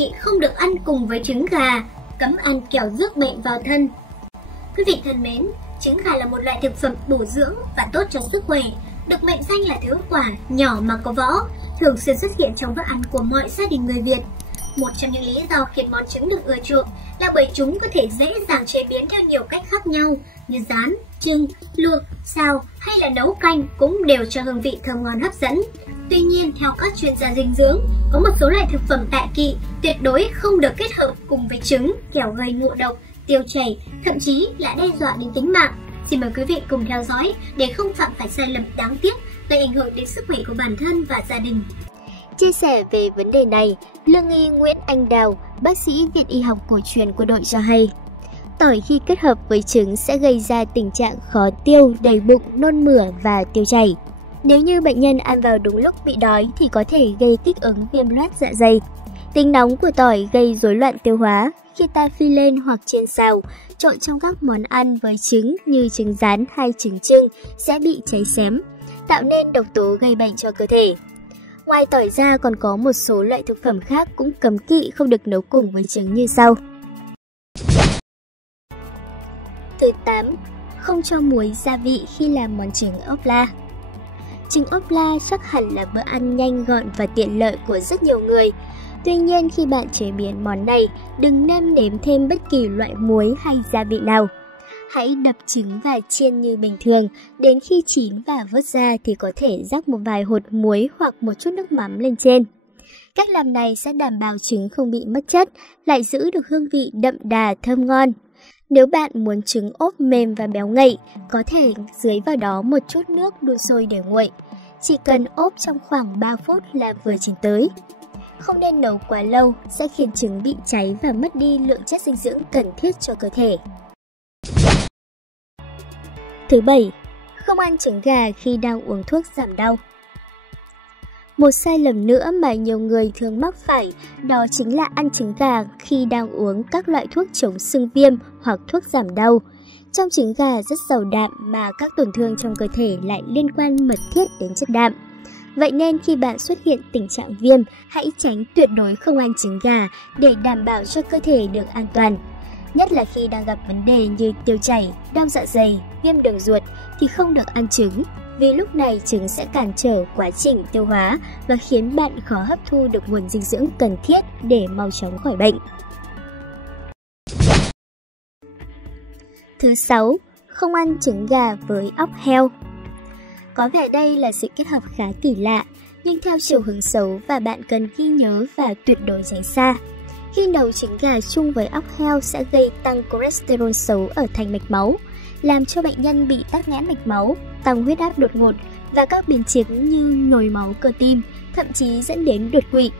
kỵ không được ăn cùng với trứng gà, cấm ăn kẻo rước bệnh vào thân. Quý vị thân mến, trứng gà là một loại thực phẩm bổ dưỡng và tốt cho sức khỏe, được mệnh danh là thứ quả nhỏ mà có võ, thường xuyên xuất hiện trong bữa ăn của mọi gia đình người Việt. Một trong những lý do khiến món trứng được ưa chuộng là bởi chúng có thể dễ dàng chế biến theo nhiều cách khác nhau như rán, trưng, luộc, xào hay là nấu canh cũng đều cho hương vị thơm ngon hấp dẫn. Tuy nhiên, theo các chuyên gia dinh dưỡng, có một số loại thực phẩm tọa kỵ tuyệt đối không được kết hợp cùng với trứng kẻo gây ngộ độc, tiêu chảy, thậm chí là đe dọa đến tính mạng. Xin mời quý vị cùng theo dõi để không phạm phải sai lầm đáng tiếc gây ảnh hưởng đến sức khỏe của bản thân và gia đình. Chia sẻ về vấn đề này, lương y Nguyễn Anh Đào, bác sĩ Viện Y học cổ truyền Quân đội cho hay, tỏi khi kết hợp với trứng sẽ gây ra tình trạng khó tiêu, đầy bụng, nôn mửa và tiêu chảy. Nếu như bệnh nhân ăn vào đúng lúc bị đói thì có thể gây kích ứng viêm loét dạ dày. Tính nóng của tỏi gây rối loạn tiêu hóa. Khi ta phi lên hoặc chiên xào, trộn trong các món ăn với trứng như trứng rán hay trứng trưng sẽ bị cháy xém, tạo nên độc tố gây bệnh cho cơ thể. Ngoài tỏi ra còn có một số loại thực phẩm khác cũng cấm kỵ không được nấu cùng với trứng như sau. Thứ 8. Không cho muối gia vị khi làm món trứng ốp la. Trứng ốp la chắc hẳn là bữa ăn nhanh gọn và tiện lợi của rất nhiều người. Tuy nhiên khi bạn chế biến món này, đừng nêm nếm thêm bất kỳ loại muối hay gia vị nào. Hãy đập trứng và chiên như bình thường, đến khi chín và vớt ra thì có thể rắc một vài hột muối hoặc một chút nước mắm lên trên. Cách làm này sẽ đảm bảo trứng không bị mất chất, lại giữ được hương vị đậm đà thơm ngon. Nếu bạn muốn trứng ốp mềm và béo ngậy, có thể dưới vào đó một chút nước đun sôi để nguội. Chỉ cần ốp trong khoảng 3 phút là vừa chín tới. Không nên nấu quá lâu, sẽ khiến trứng bị cháy và mất đi lượng chất dinh dưỡng cần thiết cho cơ thể. Thứ 7. Không ăn trứng gà khi đang uống thuốc giảm đau. Một sai lầm nữa mà nhiều người thường mắc phải đó chính là ăn trứng gà khi đang uống các loại thuốc chống sưng viêm hoặc thuốc giảm đau. Trong trứng gà rất giàu đạm mà các tổn thương trong cơ thể lại liên quan mật thiết đến chất đạm. Vậy nên khi bạn xuất hiện tình trạng viêm, hãy tránh tuyệt đối không ăn trứng gà để đảm bảo cho cơ thể được an toàn. Nhất là khi đang gặp vấn đề như tiêu chảy, đau dạ dày, viêm đường ruột thì không được ăn trứng, vì lúc này trứng sẽ cản trở quá trình tiêu hóa và khiến bạn khó hấp thu được nguồn dinh dưỡng cần thiết để mau chóng khỏi bệnh. Thứ 6. Không ăn trứng gà với óc heo. Có vẻ đây là sự kết hợp khá kỳ lạ, nhưng theo chiều hướng xấu và bạn cần ghi nhớ và tuyệt đối tránh xa. Khi nấu trứng gà chung với óc heo sẽ gây tăng cholesterol xấu ở thành mạch máu, làm cho bệnh nhân bị tắc nghẽn mạch máu, tăng huyết áp đột ngột và các biến chứng như nhồi máu cơ tim, thậm chí dẫn đến đột quỵ.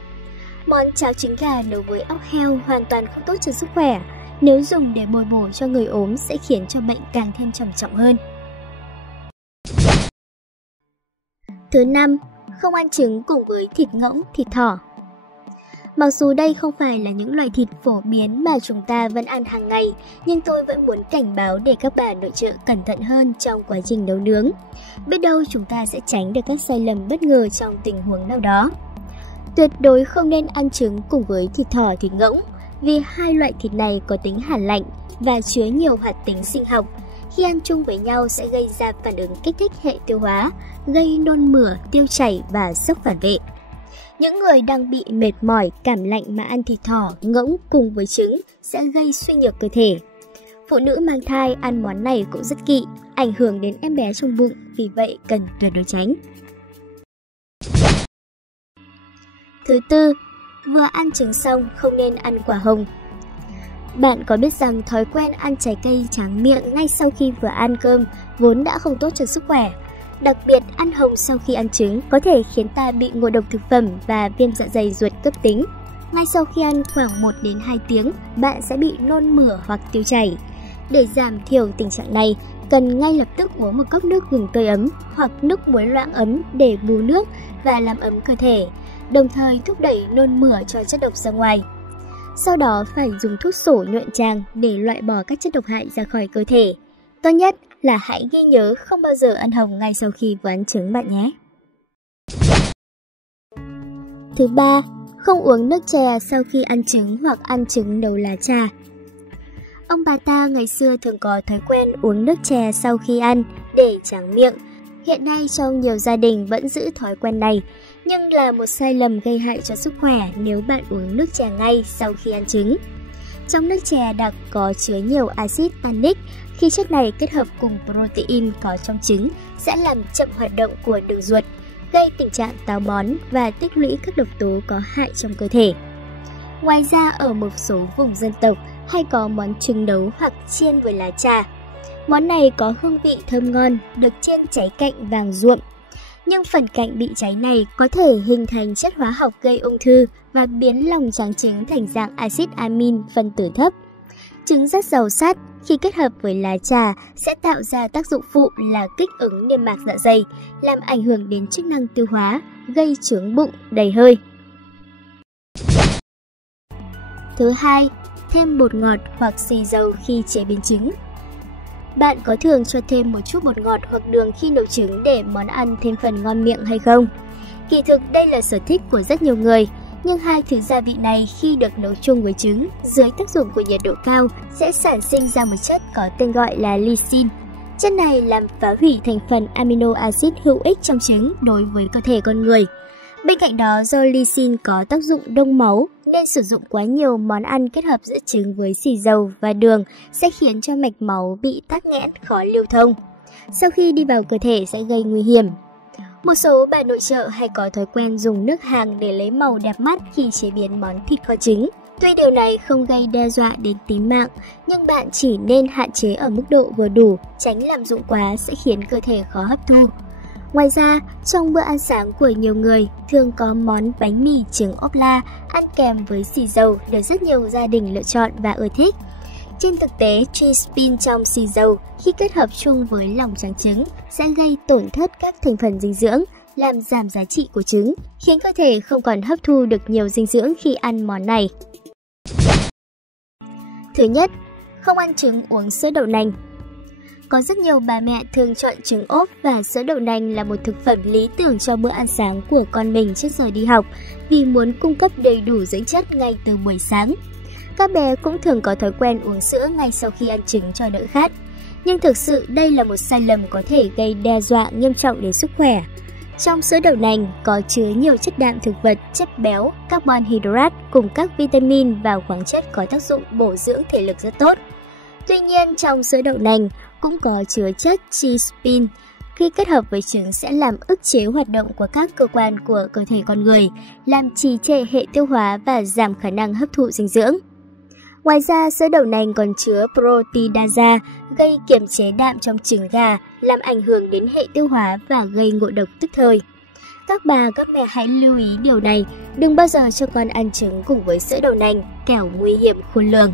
Món cháo trứng gà nấu với óc heo hoàn toàn không tốt cho sức khỏe. Nếu dùng để bồi bổ cho người ốm sẽ khiến cho bệnh càng thêm trầm trọng hơn. Thứ 5. Không ăn trứng cùng với thịt ngỗng, thịt thỏ. Mặc dù đây không phải là những loại thịt phổ biến mà chúng ta vẫn ăn hàng ngày, nhưng tôi vẫn muốn cảnh báo để các bà nội trợ cẩn thận hơn trong quá trình nấu nướng. Biết đâu chúng ta sẽ tránh được các sai lầm bất ngờ trong tình huống nào đó. Tuyệt đối không nên ăn trứng cùng với thịt thỏ, thịt ngỗng, vì hai loại thịt này có tính hàn lạnh và chứa nhiều hoạt tính sinh học. Khi ăn chung với nhau sẽ gây ra phản ứng kích thích hệ tiêu hóa, gây nôn mửa, tiêu chảy và sốc phản vệ. Những người đang bị mệt mỏi, cảm lạnh mà ăn thịt thỏ, ngỗng cùng với trứng sẽ gây suy nhược cơ thể. Phụ nữ mang thai ăn món này cũng rất kỵ, ảnh hưởng đến em bé trong bụng, vì vậy cần tuyệt đối tránh. Thứ 4. Vừa ăn trứng xong không nên ăn quả hồng. Bạn có biết rằng thói quen ăn trái cây tráng miệng ngay sau khi vừa ăn cơm vốn đã không tốt cho sức khỏe. Đặc biệt, ăn hồng sau khi ăn trứng có thể khiến ta bị ngộ độc thực phẩm và viêm dạ dày ruột cấp tính. Ngay sau khi ăn khoảng 1 đến 2 tiếng, bạn sẽ bị nôn mửa hoặc tiêu chảy. Để giảm thiểu tình trạng này, cần ngay lập tức uống một cốc nước gừng tươi ấm hoặc nước muối loãng ấm để bù nước và làm ấm cơ thể, đồng thời thúc đẩy nôn mửa cho chất độc ra ngoài. Sau đó phải dùng thuốc sổ nhuận tràng để loại bỏ các chất độc hại ra khỏi cơ thể. Tốt nhất là hãy ghi nhớ không bao giờ ăn hồng ngay sau khi vừa ăn trứng bạn nhé. Thứ 3. Không uống nước chè sau khi ăn trứng hoặc ăn trứng nấu lá trà. Ông bà ta ngày xưa thường có thói quen uống nước chè sau khi ăn để tráng miệng. Hiện nay trong nhiều gia đình vẫn giữ thói quen này, nhưng là một sai lầm gây hại cho sức khỏe nếu bạn uống nước chè ngay sau khi ăn trứng. Trong nước chè đặc có chứa nhiều axit tannic, khi chất này kết hợp cùng protein có trong trứng sẽ làm chậm hoạt động của đường ruột, gây tình trạng táo bón và tích lũy các độc tố có hại trong cơ thể. Ngoài ra ở một số vùng dân tộc hay có món trứng nấu hoặc chiên với lá trà. Món này có hương vị thơm ngon, được chiên cháy cạnh vàng ruộm. Nhưng phần cạnh bị cháy này có thể hình thành chất hóa học gây ung thư và biến lòng trắng trứng thành dạng axit amin phân tử thấp. Trứng rất giàu sắt, khi kết hợp với lá trà sẽ tạo ra tác dụng phụ là kích ứng niêm mạc dạ dày, làm ảnh hưởng đến chức năng tiêu hóa, gây chướng bụng, đầy hơi. Thứ hai, thêm bột ngọt hoặc xì dầu khi chế biến trứng. Bạn có thường cho thêm một chút bột ngọt hoặc đường khi nấu trứng để món ăn thêm phần ngon miệng hay không? Kỳ thực đây là sở thích của rất nhiều người, nhưng hai thứ gia vị này khi được nấu chung với trứng dưới tác dụng của nhiệt độ cao sẽ sản sinh ra một chất có tên gọi là lysine. Chất này làm phá hủy thành phần amino acid hữu ích trong trứng đối với cơ thể con người. Bên cạnh đó, do lysine có tác dụng đông máu nên sử dụng quá nhiều món ăn kết hợp giữa trứng với xì dầu và đường sẽ khiến cho mạch máu bị tắc nghẽn, khó lưu thông. Sau khi đi vào cơ thể sẽ gây nguy hiểm. Một số bà nội trợ hay có thói quen dùng nước hàng để lấy màu đẹp mắt khi chế biến món thịt kho trứng. Tuy điều này không gây đe dọa đến tính mạng, nhưng bạn chỉ nên hạn chế ở mức độ vừa đủ, tránh làm dụng quá sẽ khiến cơ thể khó hấp thu. Ngoài ra, trong bữa ăn sáng của nhiều người thường có món bánh mì trứng ốp la ăn kèm với xì dầu được rất nhiều gia đình lựa chọn và ưa thích. Trên thực tế, cheese pin trong xì dầu khi kết hợp chung với lòng trắng trứng sẽ gây tổn thất các thành phần dinh dưỡng, làm giảm giá trị của trứng, khiến cơ thể không còn hấp thu được nhiều dinh dưỡng khi ăn món này. Thứ nhất, không ăn trứng uống sữa đậu nành. Có rất nhiều bà mẹ thường chọn trứng ốp và sữa đậu nành là một thực phẩm lý tưởng cho bữa ăn sáng của con mình trước giờ đi học vì muốn cung cấp đầy đủ dưỡng chất ngay từ buổi sáng. Các bé cũng thường có thói quen uống sữa ngay sau khi ăn trứng cho đỡ khát. Nhưng thực sự đây là một sai lầm có thể gây đe dọa nghiêm trọng đến sức khỏe. Trong sữa đậu nành có chứa nhiều chất đạm thực vật, chất béo, carbon hydrate cùng các vitamin và khoáng chất có tác dụng bổ dưỡng thể lực rất tốt. Tuy nhiên, trong sữa đậu nành cũng có chứa chất cheesepin. Khi kết hợp với trứng sẽ làm ức chế hoạt động của các cơ quan của cơ thể con người, làm trì trệ hệ tiêu hóa và giảm khả năng hấp thụ dinh dưỡng. Ngoài ra, sữa đậu nành còn chứa proteidasa, gây kiềm chế đạm trong trứng gà, làm ảnh hưởng đến hệ tiêu hóa và gây ngộ độc tức thời. Các bà, các mẹ hãy lưu ý điều này, đừng bao giờ cho con ăn trứng cùng với sữa đậu nành, kẻo nguy hiểm khôn lường.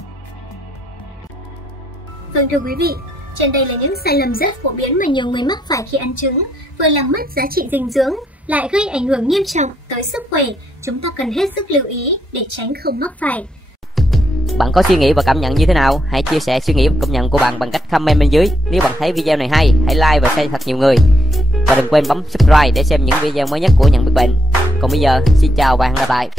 Vâng thưa quý vị, trên đây là những sai lầm rất phổ biến mà nhiều người mắc phải khi ăn trứng, vừa làm mất giá trị dinh dưỡng, lại gây ảnh hưởng nghiêm trọng tới sức khỏe. Chúng ta cần hết sức lưu ý để tránh không mắc phải. Bạn có suy nghĩ và cảm nhận như thế nào? Hãy chia sẻ suy nghĩ và cảm nhận của bạn bằng cách comment bên dưới. Nếu bạn thấy video này hay, hãy like và share thật nhiều người. Và đừng quên bấm subscribe để xem những video mới nhất của Nhận Biết Bệnh. Còn bây giờ, xin chào và hẹn gặp lại.